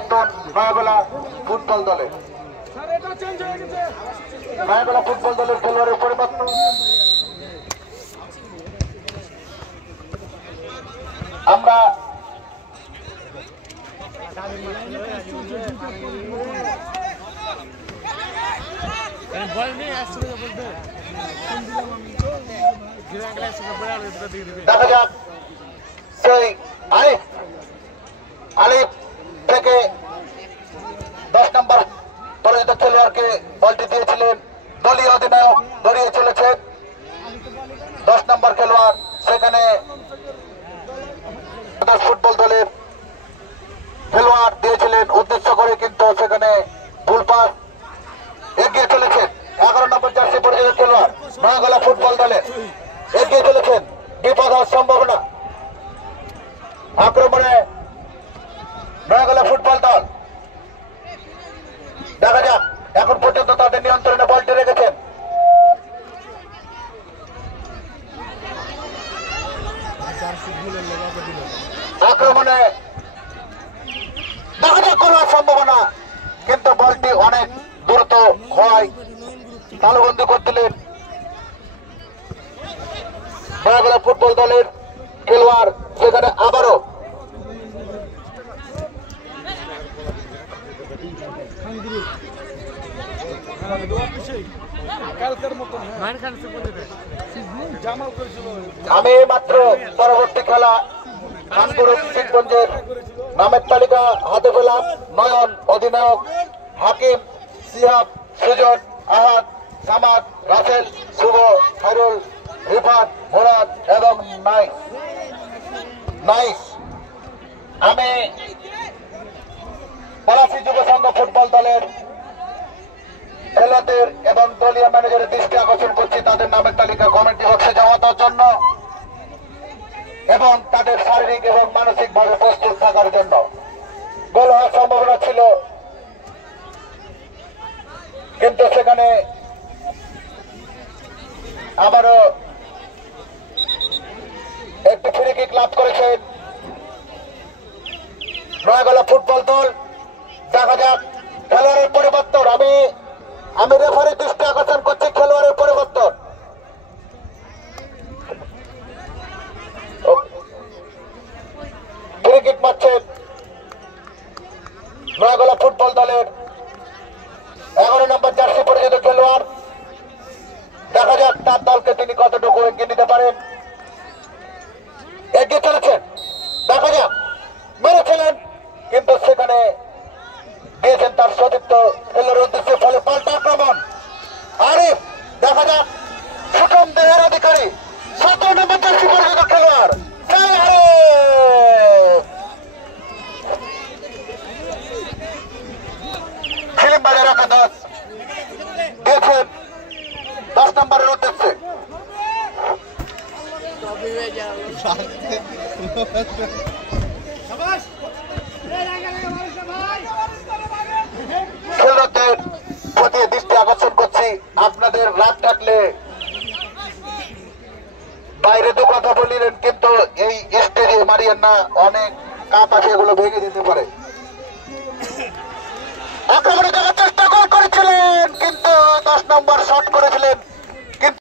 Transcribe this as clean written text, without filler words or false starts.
পরিবর্তন নয়াগোলা ফুটবল দলে। নয়াগোলা ফুটবল দলের খেলোয়াড়ের পরিবর্তন। আমরা দেখা যাক সেই আলিফ থেকে 10 নম্বর পরাজিত খেলোয়াড়কে বলটি দিয়েছিলেন দলীয় অধিনায়ক, দৌড়িয়ে চলেছেন 10 নম্বর খেলোয়াড়, সেখানে ফুটবল দলের খেলোয়াড় দিয়েছিলেন উদ্দেশ্য করে, কিন্তু সেখানে ভুল পাস। এগিয়ে চলেছেন 11 নম্বর জার্সি পরিচিত খেলোয়াড় নয়াগোলা ফুটবল দলের, এগিয়ে চলেছেন, বিপদ হওয়ার সম্ভাবনা। আক্রমণে নয়াগোলা ফুটবল দল, দেখা যাক এখন পর্যন্ত তাদের নিয়ন্ত্রণে বলটি রেখেছেন। আক্রমণে দেখা যাক কোনো সম্ভাবনা, কিন্তু বলটি অনেক দ্রুত হয়, তালুবন্দি করছিলেন নয়াগোলা ফুটবল দলের খেলোয়াড়, সেখানে আবারও আমি মাত্র পরবর্তী খেলা খানপুরের নামের তালিকা হাতে পেলাম। নয়ন অধিনায়ক, হাকিম, সিহাব, সুজন, আহাদ, সামাদ, রাসেল, শুভ, খায়রুল, রিফাত, মুরাদ এবং নাইস। আমি পলাশী যুব সংঘ ফুটবল দলের খেলোয়াড়দের এবং দলীয় ম্যানেজারের দৃষ্টি আকর্ষণ করছি তাদের নামের তালিকা কমেন্টে বক্সে জমা দেওয়ার জন্য এবং তাদের শারীরিক এবং মানসিক ভাবে প্রস্তুত থাকার জন্য। গোল হওয়ার সম্ভাবনা ছিল, কিন্তু সেখানে আবারও একটি ফ্রি কিক লাভ করেছেন নয়াগোলা ফুটবল দল। দেখা যাক খেলোয়াড়ের পরিবর্তন। আমি রেফারির দৃষ্টি আকর্ষণ করছি খেলোয়াড়ের পরিবর্তন। ফ্রি কিক পাচ্ছেন নয়াগোলা ফুটবল দলের 11 নম্বর জার্সি পরিচিত খেলোয়াড়। দেখা যাক তার দলকে তিনি কতটুকু এগিয়ে নিতে পারেন। এগিয়ে চলেছেন, দেখা যাক, মেরেছিলেন, কিন্তু সেখানে দিয়েছেন তার সতীর্থ খেলোয়াড়ের উদ্দেশ্যে, ফলে পাল্টা আক্রমণ। আরিফ, দেখা যাক সুষম দেহের অধিকারী 17 নম্বর জার্সি পরিচিত খেলোয়াড় ফিল্ম বাজার একাদশ দিয়েছেন 10 নম্বরের উদ্দেশ্যে। খেলোয়াড়দের প্রতি দৃষ্টি আকর্ষণ করছি, আপনাদের রাত কাটলে বাইরে তো কথা বলিলেন, কিন্তু এই স্টেজে মারিয়েন না, অনেক কাপ আছে, এগুলো ভেঙে দিতে পারে। আক্রমণে যাওয়ার চেষ্টা করেছিলেন, কিন্তু 10 নম্বর শট করেছিলেন